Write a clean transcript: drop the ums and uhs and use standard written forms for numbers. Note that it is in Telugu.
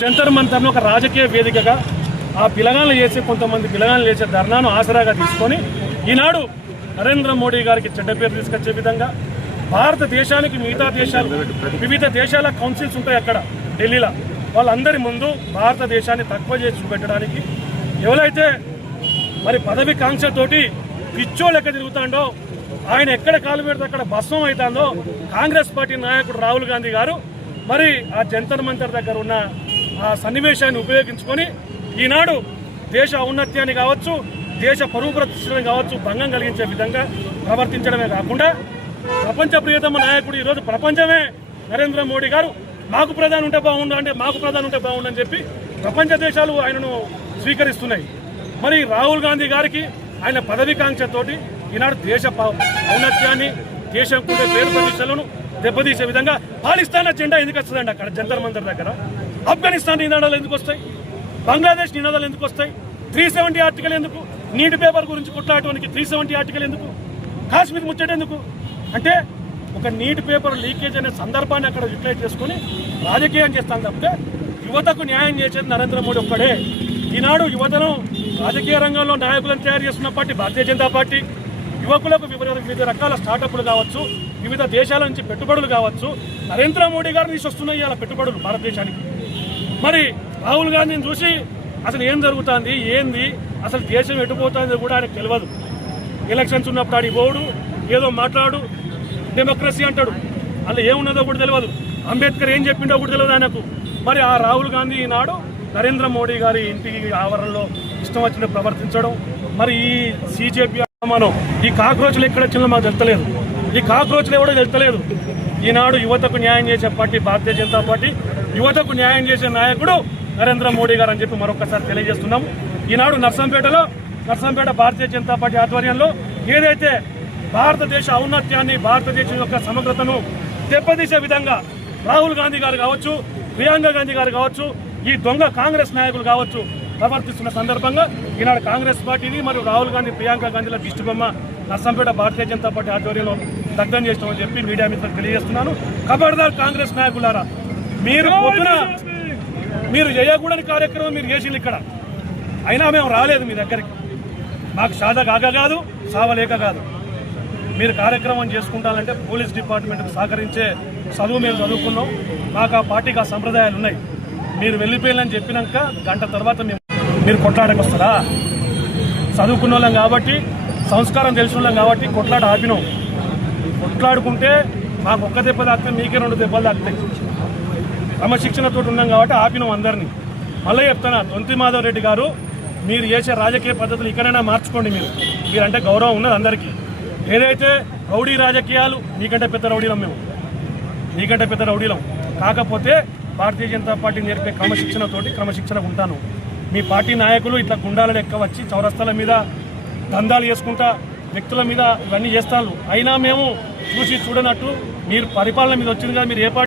జంతర్ మంతర్ను ఒక రాజకీయ వేదికగా ఆ పిలగాళ్ళు చేసే కొంతమంది పిలగాళ్ళు చేసే ధర్నాను ఆసరాగా తీసుకొని ఈనాడు నరేంద్ర మోడీ గారికి చెడ్డ పేరు తీసుకొచ్చే విధంగా భారతదేశానికి మిగతా దేశాలు వివిధ దేశాల కౌన్సిల్స్ ఉంటాయి అక్కడ ఢిల్లీలో వాళ్ళందరి ముందు భారతదేశాన్ని తక్కువ చేసి చూపెట్టడానికి ఎవరైతే మరి పదవి కాంక్షతోటి పిచ్చో లెక్క తిరుగుతాడో ఆయన ఎక్కడ కాలు పెడితే అక్కడ భస్మం అవుతుందో కాంగ్రెస్ పార్టీ నాయకుడు రాహుల్ గాంధీ గారు మరి ఆ జంతర్ మంతర్ దగ్గర ఉన్న ఆ సన్నివేశాన్ని ఉపయోగించుకొని ఈనాడు దేశ ఔన్నత్యాన్ని కావచ్చు దేశ పరువు ప్రతిష్టలను కావచ్చు భంగం కలిగించే విధంగా ప్రవర్తించడమే కాకుండా ప్రపంచ ప్రియతమ నాయకుడు ఈరోజు ప్రపంచమే నరేంద్ర మోడీ గారు మాకు ప్రధాని ఉంటే బాగుండు అంటే మాకు ప్రధాని ఉంటే బాగుండు అని చెప్పి ప్రపంచ దేశాలు ఆయనను స్వీకరిస్తున్నాయి. మరి రాహుల్ గాంధీ గారికి ఆయన పదవికాంక్షతోటి ఈనాడు దేశ ఔన్నత్యాన్ని దేశం కూడా పేరు ప్రతిష్టలను దెబ్బతీసే విధంగా పాకిస్తాన్ జెండా ఎందుకు వస్తుందండి అక్కడ జంతర్ మంతర్ దగ్గర? ఆఫ్ఘనిస్తాన్ నినాదాలు ఎందుకు వస్తాయి? బంగ్లాదేశ్ నినాదాలు ఎందుకు వస్తాయి? 370 ఆర్టికల్ ఎందుకు? నీటి పేపర్ గురించి కొట్లాడటానికి 370 ఆర్టికల్ ఎందుకు? కాశ్మీర్ ముచ్చట ఎందుకు? అంటే ఒక నీటి పేపర్ లీకేజ్ అనే సందర్భాన్ని అక్కడ యూటిలైజ్ చేసుకుని రాజకీయం చేస్తాను తప్పితే యువతకు న్యాయం చేసేది నరేంద్ర మోడీ ఒక్కడే. ఈనాడు యువతను రాజకీయ రంగంలో నాయకులను తయారు చేస్తున్న పార్టీ భారతీయ జనతా పార్టీ. యువకులకు వివిధ రకాల స్టార్టప్లు కావచ్చు, వివిధ దేశాల నుంచి పెట్టుబడులు కావచ్చు, నరేంద్ర మోడీ గారు తీసుకొస్తున్నాయి అలా పెట్టుబడులు భారతదేశానికి. మరి రాహుల్ గాంధీని చూసి అసలు ఏం జరుగుతుంది ఏంది అసలు దేశం ఎటుపోతుంది కూడా ఆయనకు తెలియదు. ఎలక్షన్స్ ఉన్నప్పుడు ఆడి పోడు ఏదో మాట్లాడు డెమోక్రసీ అంటాడు, అలా ఏమున్నదో కూడా తెలియదు. అంబేద్కర్ ఏం చెప్పిండో కూడా తెలియదు ఆయనకు. మరి ఆ రాహుల్ గాంధీ ఈనాడు నరేంద్ర మోడీ గారి ఇంటి ఆవరణలో ఇష్టం వచ్చిన ప్రవర్తించడం, మరి ఈ సీజేపీ మనం ఈ కాక్రోచ్లు ఎక్కడ వచ్చిందో మాకు తెలుస్తలేదు. ఈ కాక్రోచ్లు ఎవడో తెలుస్తలేదు. ఈనాడు యువతకు న్యాయం చేసే పార్టీ భారతీయ జనతా పార్టీ, యువతకు న్యాయం చేసే నాయకుడు నరేంద్ర మోడీ గారు అని చెప్పి మరొకసారి తెలియజేస్తున్నాము. ఈనాడు నర్సంపేట భారతీయ జనతా పార్టీ ఆధ్వర్యంలో ఏదైతే భారతదేశ ఔన్నత్యాన్ని భారతదేశం యొక్క సమగ్రతను దెబ్బతీసే విధంగా రాహుల్ గాంధీ గారు కావచ్చు, ప్రియాంక గాంధీ గారు కావచ్చు, ఈ దొంగ కాంగ్రెస్ నాయకులు కావచ్చు ప్రవర్తిస్తున్న సందర్భంగా ఈనాడు కాంగ్రెస్ పార్టీని మరియు రాహుల్ గాంధీ ప్రియాంక గాంధీల దిష్టిబొమ్మ నర్సంపేట భారతీయ జనతా పార్టీ ఆధ్వర్యంలో దగ్ధం చేస్తామని చెప్పి మీడియా మిత్రులకు తెలియజేస్తున్నాను. ఖబర్దార్ కాంగ్రెస్ నాయకులారా, మీరు చేయకూడని కార్యక్రమం మీరు చేసింది ఇక్కడ. అయినా మేము రాలేదు మీ దగ్గరికి. మాకు సాధ కాదు సావలేక కాదు. మీరు కార్యక్రమం చేసుకుంటానంటే పోలీస్ డిపార్ట్మెంట్కి సహకరించే చదువు మేము చదువుకున్నాం. మాకు ఆ పార్టీకి ఆ సంప్రదాయాలు ఉన్నాయి. మీరు వెళ్ళిపోయాలని చెప్పినాక గంట తర్వాత మీరు కొట్లాడకు వస్తారా? చదువుకున్న వాళ్ళం కాబట్టి, సంస్కారం తెలిసిన వాళ్ళం కాబట్టి కొట్లాట ఆపినాం. కొట్లాడుకుంటే మాకు ఒక్క దెబ్బ తాకితే మీకే 2 దెబ్బలు తాకుతాయి. క్రమశిక్షణతో ఉన్నాం కాబట్టి ఆపినాం అందరినీ. మళ్ళీ చెప్తాను, దొంతి మాధవ్ రెడ్డి గారు, మీరు చేసే రాజకీయ పద్ధతులు ఇక్కడైనా మార్చుకోండి. మీరంటే గౌరవం ఉన్నది అందరికీ. ఏదైతే రౌడీ రాజకీయాలు, మీకంటే పెద్ద రౌడీలం కాకపోతే భారతీయ జనతా పార్టీ నేర్పే క్రమశిక్షణగా ఉంటాను. మీ పార్టీ నాయకులు ఇట్లా గుండాల లెక్క వచ్చి చౌరస్తాల మీద దందాలు చేసుకుంటా వ్యక్తుల మీద ఇవన్నీ చేస్తారు. అయినా మేము చూసి చూడనట్టు మీరు పరిపాలన మీద వచ్చింది కదా, మీరు ఏ పార్టీ